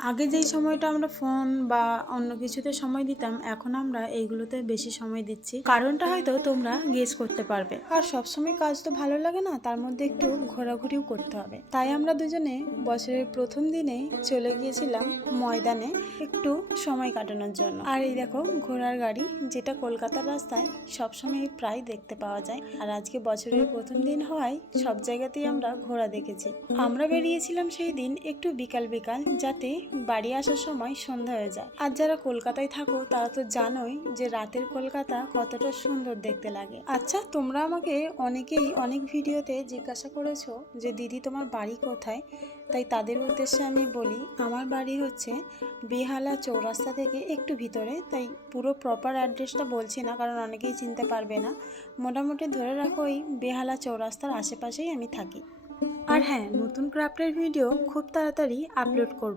আগে যেই সময়টা আমরা ফোন বা অন্য কিছুতে সময় দিতাম, এখন আমরা এইগুলোতে বেশি সময় দিচ্ছি। কারণটা হয়তো তোমরা গেস করতে পারবে। আর সবসময় কাজ তো ভালো লাগে না, তার মধ্যে একটু ঘোরাঘুরিও করতে হবে। তাই আমরা দুজনে বছরের প্রথম দিনেই চলে গিয়েছিলাম ময়দানে একটু সময় কাটানোর জন্য। আর এই দেখো ঘোড়ার গাড়ি, যেটা কলকাতার রাস্তায় সবসময় প্রায় দেখতে পাওয়া যায়। আর আজকে বছরের প্রথম দিন হওয়ায় সব জায়গাতেই আমরা ঘোড়া দেখেছি। আমরা বেরিয়েছিলাম সেই দিন একটু বিকাল বিকাল, যাতে বাড়ি আসার সময় সন্ধ্যা হয়ে যায়। আর যারা কলকাতায় থাকো তারা তো জানোই যে রাতের কলকাতা কতটা সুন্দর দেখতে লাগে। আচ্ছা, তোমরা আমাকে অনেকেই অনেক ভিডিওতে জিজ্ঞাসা করেছো যে দিদি তোমার বাড়ি কোথায়। তাই তাদের উদ্দেশ্যে আমি বলি, আমার বাড়ি হচ্ছে বেহালা চৌরাস্তা থেকে একটু ভিতরে। তাই পুরো প্রপার অ্যাড্রেসটা বলছি না, কারণ অনেকেই চিনতে পারবে না। মোটামুটি ধরে রাখো ওই বেহালা চৌরাস্তার আশেপাশেই আমি থাকি। আর হ্যাঁ, নতুন ক্রাফটের ভিডিও খুব তাড়াতাড়ি আপলোড করব।